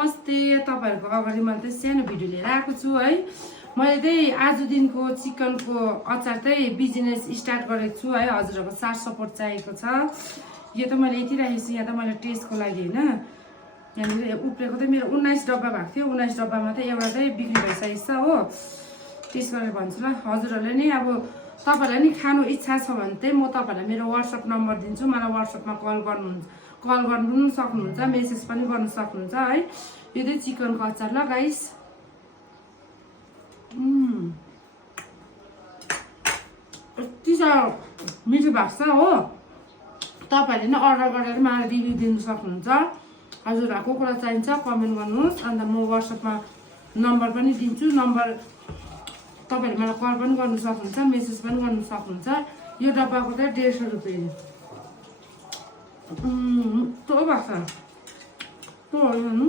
नमस्ते तपाईहरुको अगाडि मैले चाहिँ सानो भिडियो लिएर आएको छु है। मैले चाहिँ आज दिनको चिकनको अचार चाहिँ बिजनेस स्टार्ट गरेको छु है। हजुरहरुको साथ सपोर्ट चाहिएको छ। यो त मैले यति राखेको छु यहाँ त मैले टेस्टको लागि हैन। यहाँ उप्रेको चाहिँ मेरो 19 डब्बा भएको थियो। 19 डब्बामा चाहिँ एउटा चाहिँ बिक्री भइसकेको छ हो। टेस्ट गरेर भन्छु ल। हजुरहरुले नि अब तपाईहरुलाई नि खानु इच्छा छ भने चाहिँ म तपाईहरुलाई मेरो WhatsApp नम्बर दिन्छु। मलाई WhatsAppमा कल गर्नु सक्नुहुन्छ, मेसेज पनि गर्न सक्नुहुन्छ है। यो चाहिँ चिकनको अचार ल गाइस। यति साह्रो मिठो भएको छ हो। तपाईहरुले नि अर्डर गरेर मलाई रिभ्यू दिनु सक्नुहुन्छ। हजुरहरुको कुरा चाहिन्छ कमेन्ट गर्नुहोस्। अन्त म WhatsAppमा नम्बर पनि दिन्छु। नम्बर तपाईहरुले मलाई कल पनि गर्न सक्नुहुन्छ, मेसेज पनि गर्न सक्नुहुन्छ। यो डब्बाको चाहिँ 150 रुपैयाँ। तो भएको छ। तो हेर्नु